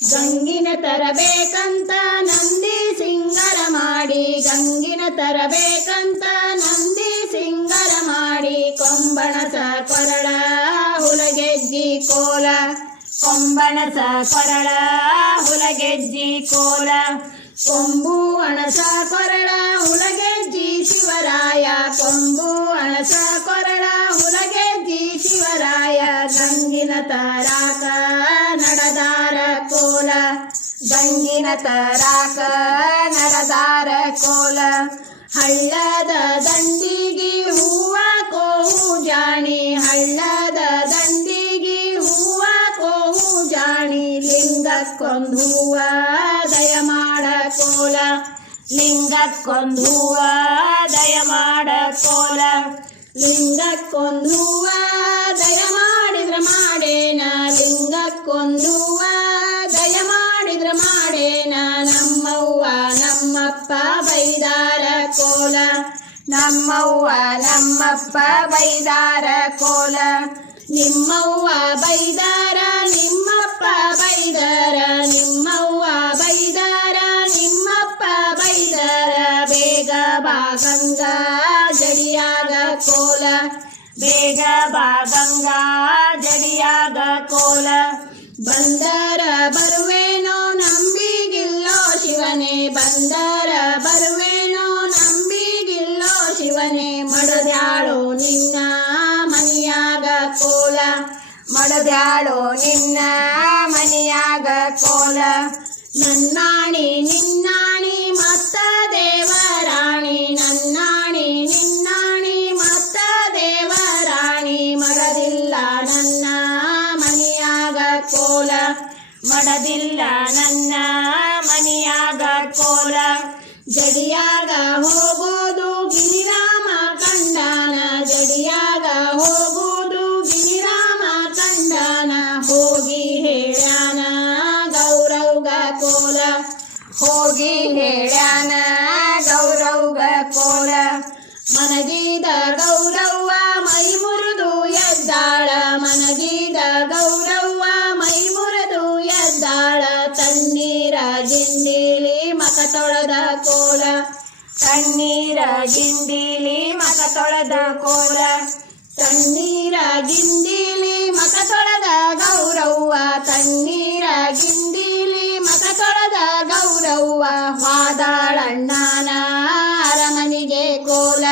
ಗಂಗಿನ ತರಬೇಕಂತ ನಂದಿ ಸಿಂಗರ ಮಾಡಿ, ಗಂಗಿನ ತರಬೇಕಂತ ನಂದಿ ಸಿಂಗರ ಮಾಡಿ, ಕೊಂಬಣಸ ಕೊರಳ ಹುಲಗೆಜ್ಜಿ ಕೋಲ, ಕೊಂಬಣಸ ಕೊರಳ ಹುಲಗೆಜ್ಜಿ ಕೋಲ, ಕೊಂಬು ಅಣಸ ಕೊರಳ ಹುಲಗೆಜ್ಜಿ ಶಿವರಾಯ, ಕೊಂಬು ಅಣಸ ಕೊರಳ ಹುಲಗೆಜ್ಜಿ ಶಿವರಾಯ, ಗಂಗಿನ ತರಾಕ ನಡೆದಾರ ಕೋಲ, ಗಂಗಿನ ತರಾಕ ನಡೆದಾರ ಕೋಲ, ಹಳ್ಳದ ದಂಡಿಗೆ ಹೂವ ಕೋಹು ಜಾಣಿ, ಹಳ್ಳದ ದಂಡಿಗೆ ಹೂವ ಕೋಹು ಜಾಣಿ, ಲಿಂಗಕ್ಕೊಂದು ಹೂವ ದಯ ಮಾಡ ಕೋಲ, ಲಿಂಗಕ್ಕೊಂದು ಹೂವ ದಯ ಮಾಡ ಕೋಲ, ಲಿಂಗಕ್ಕೊಂದು ಹೂವ ದಯ ಮಾಡಿದ್ರ ಮಾಡೇನ, ಲಿಂಗಕ್ಕೊಂದು ಹೂವ ದಯ ಮಾಡಿದ್ರ ಮಾಡೇನ, ನಮ್ಮವ್ವ ನಮ್ಮಪ್ಪ ಬೈದಾರ ಕೋಲ, ನಮ್ಮವ್ವ ನಮ್ಮಪ್ಪ ಬೈದಾರ ಕೋಲ, ನಿಮ್ಮವ್ವ ಬೈದಾರ ನಿಮ್ಮಪ್ಪ ಬೈದಾರ, ನಿಮ್ಮವ್ವ ಬೈದಾರ ನಿಮ್ಮಪ್ಪ ಬೈದಾರ, ಬೇಗ ಬಾ ಗಂಗಾ ಜಡಿಯಾಗ ಕೋಲ, ಬೇಗ ಬಾ ಗಂಗಾ ಜಡಿಯಾಗ ಕೋಲ, ಬಂದರ ಬರುವೇನೋ ನಂಬಿಗಿಲ್ಲೋ ಶಿವನೇ, ಬಂದರ ಬರುವೇನೋ ನಂಬಿಗಿಲ್ಲೋ ಶಿವನೇ, ಮಡದ್ಯಾಳೋ ನಿನ್ನ ಮನಿಯಾಗ ಕೋಲ, ಮಡದ್ಯಾಳೋ ನಿನ್ನ ಮನಿಯಾಗ ಕೋಲ, ನನ್ನಾಣಿ ನಿನ್ನಾಣಿ ಮತ್ತ ದೇವರಾಣಿ, ನನ್ನಾಣಿ ನಿನ್ನಾಣಿ ಮತ್ತ ದೇವರಾಣಿ, ಮಡದಿಲ್ಲ ನನ್ನ ಮನಿಯಾಗ ಕೋಲ, ಮಡದಿಲ್ಲ ನನ್ನ ಮನಿಯಾಗ ಕೋಲ, ಜಡಿಯಾಗ ಹೋಗೋದು ಗಿರಿರಾಮ ಕಂಡಾನ, ಜಡಿಯಾಗ ಹೋಗೋದು ಗಿರಿರಾಮ ಕಂಡಾನ, ಹೋಗಿ ಹೇಳ್ಯಾನ ಗೌರವ್ಗ ಕೋಲ, ಹೋಗಿ ಹೇಳ್ಯಾನ ಗೌರವ್ಗ ಕೋಲ, ಮನಗಿದ ಗೌರವ್ವ ಮೈ ಮುರಿದು ಎದ್ದಾಳ, ಮನಗಿದ ಗೌರವ್ವ ಮೈ ಮುರಿದು ಎದ್ದಾಳ, ತಣ್ಣೀರ ಗಿಂಡಿಲಿ ಮಕ ತೊಳೆದ ಕೋಲ, ತಣ್ಣೀರ ಗಿಂಡಿಲಿ ಮಕ ತೊಳೆದ ಕೋಲ, ತಣ್ಣೀರ ಗಿಂಡಿಲಿ ಮಕ ತೊಳೆದ ಗೌರವ್ವ, ತಣ್ಣೀರ ಗಿಂಡಿಲಿ ಮಕ ತೊಳೆದ ಗೌರವ್ವ, ವಾದಾಳಣ್ಣನ ಅರಮನಿಗೆ ಕೋಲ,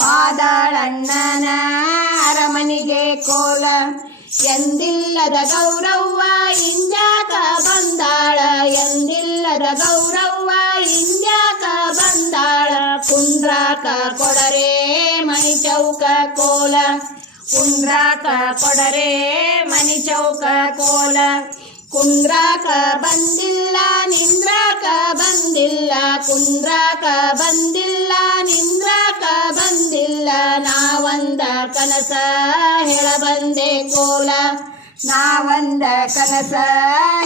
ವಾದಾಳಣ್ಣನ ಅರಮನಿಗೆ ಕೋಲ, ಎಂದಿಲ್ಲದ ಗೌರವ್ವ ಇಂದ್ಯಾಕ ಬಂದಾಳ, ಎಂದಿಲ್ಲದ ಗೌರವ್ವ ಇಂದ್ಯಾಕ ಬಂದಾಳ, ಕುಂಡ್ರಾಕ ಕೊಡರೆ ಮಣಿ ಚೌಕ ಕೋಲ, ಕುಂಡ್ರಾಕ ಕೊಡರೆ ಮಣಿ ಚೌಕ ಕೋಲ, ಕುಂದ್ರಾಕ ಬಂದಿಲ್ಲ ನಿಂದ್ರಾಕ ಬಂದಿಲ್ಲ, ಕುಂದ್ರಾಕ ಬಂದಿಲ್ಲ ನಿಂದ್ರಾಕ ಬಂದಿಲ್ಲ, ನಾವಂದ ಕನಸ ಹೇಳಬಂದೆ ಕೋಲ, ನಾವಂದ ಕನಸ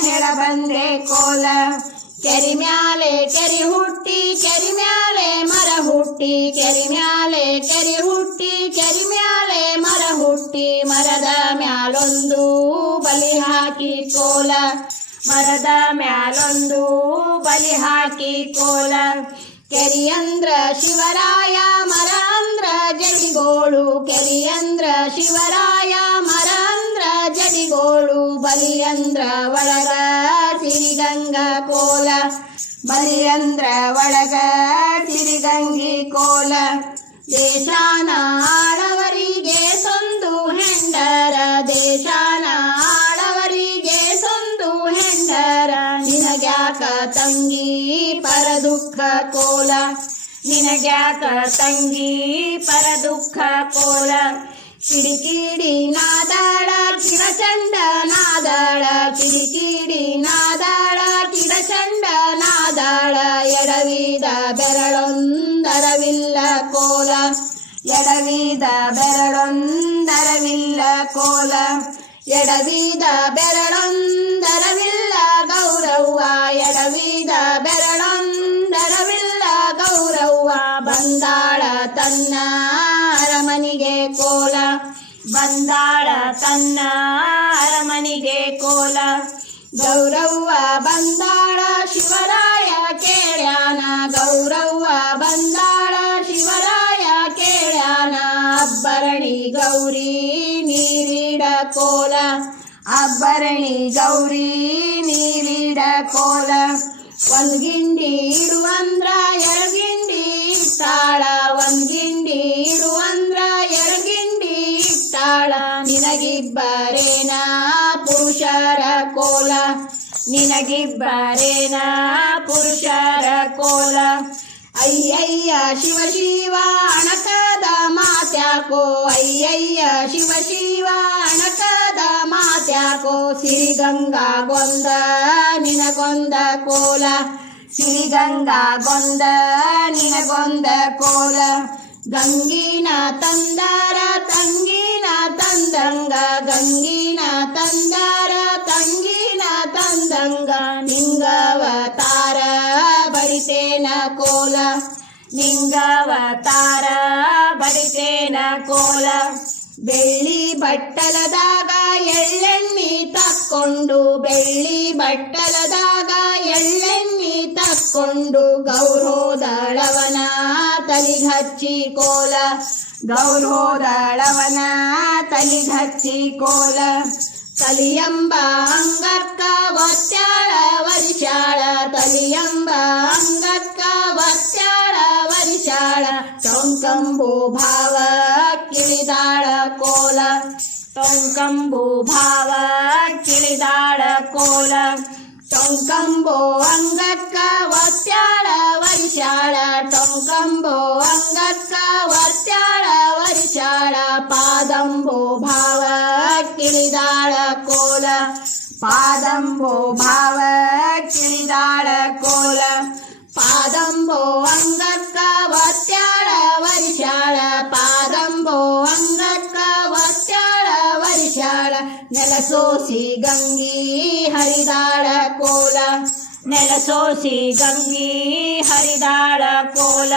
ಹೇಳಬಂದೆ ಕೋಲ, ಕೆರಿ ಮ್ಯಾಲೆ ಕೆರಿ ಹುಟ್ಟಿ ಕೆರಿ ಮ್ಯಾಲೆ ಮರ ಹುಟ್ಟಿ, ಕೆರಿ ಮ್ಯಾಲೆ ಕೆರಿ ಹುಟ್ಟಿ ಕೆರಿ ಮ್ಯಾಲೆ ಮರ ಹುಟ್ಟಿ, ಮರದ ಮ್ಯಾಲೊಂದು ಬಲಿ ಹಾಕಿ ಕೋಲ, ಮರದ ಮ್ಯಾಲೊಂದು ಬಲಿ ಹಾಕಿ ಕೋಲ, ಕೆರಿ ಅಂದ್ರ ಶಿವರಾಯ ಮರ ಅಂದ್ರ ಜಡಿಗೋಳು, ಕೆರಿ ಅಂದ್ರ ಶಿವರಾಯ ಮರ ಅಂದ್ರ ಜಡಿಗೋಳು, ಬಲಿ ಅಂದ್ರ ಒಳಗ ಸಿರಿಗಂಗ ಕೋಲ, ಬಲಿ ಅಂದ್ರ ಒಳಗ ಸಿರಿಗಂಗಿ ಕೋಲ, ದೇಶಾನ ಆಳವರಿಗೆ ಸೊಂದು ಹೆಂಡರ, ದೇಶಾನ ಆಳವರಿಗೆ ಸೊಂದು ಹೆಂಡರ, ನಿನಗ್ಯಾಕ ತಂಗಿ ಪರ ದುಃಖ ಕೋಲ, ನಿನಗ್ಯಾಕ ತಂಗಿ ಪರ ದುಃಖ ಕೋಲ, ಕಿಡಿಕಿಡಿ ನಾದಾಳ ಕಿಡಚಂಡ ನಾದಾಳ, ಕಿಡಿಕಿಡಿ ನಾದಾಳ ಕಿಡಚಂಡ ನಾದಾಳ, ಎಡವಿದ ಬೆರಳೊಂದರವಿಲ್ಲ ಕೋಲ, ಎಡವಿದ ಬೆರಳೊಂದರವಿಲ್ಲ ಕೋಲ, ಎಡವಿದ ಬೆರಳೊಂದರವಿಲ್ಲ ಗೌರವ್ವ, ಎಡವಿದ ಬೆರಳೊಂದರವಿಲ್ಲ ಗೌರವ್ವ, ಬಂದಾಳ ತನ್ನ ಅರಮನಿಗೆ ಕೋಲ, ಬಂದಾಳ ತನ್ನ ಅರಮನಿಗೆ ಕೋಲ, ಗೌರವ್ವ ಬಂದಾಳ ಶಿವರಾಯ ಕೇಳ್ಯಾನ ಗೌರವ್ವ ಬಂದಾಳ ಶಿವರಾಯ ಕೇಳ್ಯಾನ ಅಬ್ಬರಣಿ ಗೌರಿ ನೀರಿಡ ಕೋಲ ಅಬ್ಬರಣಿ ಗೌರಿ ನೀರಿಡ ಕೋಲ ಒಂದ್ ಗಿಂಡಿ ಇಡುವಂದ್ರ ಎರಡ್ ಗಿಂಡಿ ಇಟ್ಟಾಳ ಒಂದ್ ಗಿಂಡಿ ಇಡುವಂದ್ರ ಎರಡ್ ಗಿಂಡಿ ಇಟ್ಟಾಳ ನಿನಗಿಬ್ಬರೇನ ಪುರುಷರ ಕೋಲ ನಿನಗಿಬ್ಬರೇನ ಪುರುಷರ ಕೋಲ ಅಯ್ಯಯ್ಯ ಶಿವ ಶಿವ ಅಣಕದ ಮಾತ್ಯಾಕೋ ಅಯ್ಯಯ್ಯ ಶಿವ ಶಿವ ಅಣಕದ ಮಾತ್ಯಾಕೋ ಸಿರಿಗಂಗಾ ಗೊಂದ ನಿನಗೊಂದ ಕೋಲ ಸಿರಿಗಂಗಾ ಗೊಂದ ನಿನಗೊಂದ ಕೋಲ ಗಂಗಿನ ತಂದಾರ ತಂಗಿನ ತಂದಂಗ ಗಂಗಿನ ತಂದಾರ ತಂಗಿನ ತಂದಂಗ ನಿಂಗವತಾರ ಬಡಿತೇನ ಕೋಲ ನಿಂಗವತಾರ ಬಡಿತೇನ ಕೋಲ ಬೆಳ್ಳಿ ಬಟ್ಟಲದಾಗ ಎಳ್ಳೆಣ್ಣಿ ತಕ್ಕೊಂಡು ಬೆಳ್ಳಿ ಬಟ್ಟಲದಾಗ ಎಳ್ಳೆಣ್ಣಿ ತಕ್ಕೊಂಡು ಗೌರೋದಳವನ ತಲಿಗಚ್ಚಿ ಕೋಲ ಗೌರೋದಳವನ ತಲಿಗಚ್ಚಿ ಕೋಲ ತಲಿಯಂಬ ಅಂಗಕ್ಕ ಒತ್ಯಾಳ ವರ್ಷಾಳ ತಲಿಯಂಬ ಅಂಗಕ್ಕ ಒತ್ಯಾಳ ವರ್ಷಾಳ ಟೊಂಕಂಬು ಭಾವ ಕಿಳಿದಾಳ ಕೋಲ ಟೊಂಕಂಬು ಭಾವ ಕಿಳಿದಾಳ ಕೋಲ ಟೊಂಕಂಬು ಅಂಗಕ್ಕ ಒತ್ಯಾಳ ವರ್ಷಾಳ ಟೊಂಕಂಬು ಅಂಗಕ್ಕ ಒತ್ಯಾಳ ವರ್ಷಾಳ ಪಾದಂಬು ಭಾವ ಕಿಳಿದಾಳ ಕೋಲ ಪಾದಂಬು ಭಾವ ಕಿಳಿದಾಳ ಕೋಲ ಪಾದಂಬು ಅಂಗಕ್ಕ ಒತ್ಯಾಳ ವರ್ಷಾಳ ಪಾದಂಬು ಅಂಗಕ್ಕ ಒತ್ಯಾಳ ವರ್ಷಾಳ ನೆಲಸೋಸಿ ಗಂಗಿ ಹರಿದಾಳ ಕೋಲ ನೆಲಸೋಸಿ ಗಂಗಿ ಹರಿದಾಳ ಕೋಲ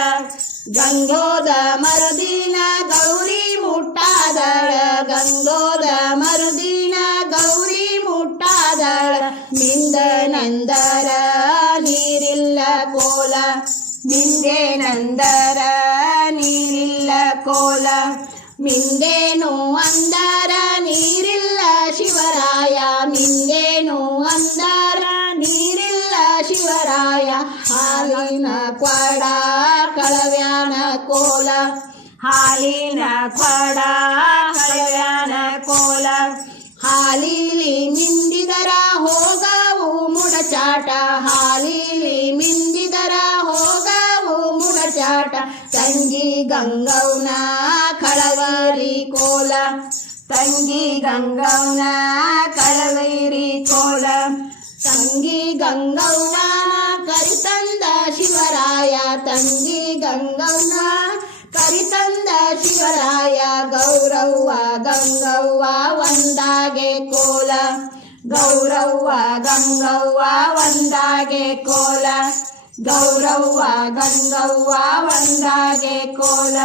ಗಂಗೋದ ಮರುದಿನ ಗೌರಿ ಮುಟ್ಟಾದಳ ಗಂಗೋದ ಮರುದಿನ ಗೌರಿ ಮುಟ್ಟಾದಳ ಮಿಂದ ನಂದರ ನೀರಿಲ್ಲ ಕೋಲ ಮಿಂದೆ ನಂದರ ನೀರಿಲ್ಲ ಕೋಲ ಮಿಂದೇನು ಅಂದರ ನೀರಿಲ್ಲ ಶಿವರಾಯ ಮಿಂದೇನು ಅಂದರ ನೀರಿಲ್ಲ ಶಿವರಾಯ ಹಾಲಿನ ಕ್ವಾಡ ಕಳವ್ಯಾನ ಕೋಲ ಹಾಲಿನ ಕ್ವಾಡ ಕಳವ್ಯಾನ ಕೋಲ ಹಾಲಿಲಿ ಮಿಂದಿದರ ಹೋಗವು ಮುಡಚಾಟ ಹಾಲಿಲಿ ಮಿಂದಿದರ ಹೋಗವು ಮುಡಚಾಟ ತಂಗಿ ಗಂಗವ್ನ ಕಳವರಿ ಕೋಲ ತಂಗಿ ಗಂಗವ್ನ ಕಳವರಿ ಕೋಲ ತಂಗಿ ಗಂಗವ್ನ ಕರಿತಂದ ಶಿವರಾಯ ತಂಗಿ ಗಂಗವ್ನ ಕರಿತಂದ ಶಿವರಾಯ ಗೌರವ್ವ ಗಂಗವ್ವ ಒಂದಾಗೆ ಕೋಲ ಗೌರವ್ವ ಗಂಗವ್ವ ಒಂದಾಗೆ ಕೋಲ ಗೌರವ್ವ ಗಂಗವ್ವ ಒಂದಾಗೆ ಕೋಲ